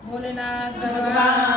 ભોલેનાથ ભગવાનની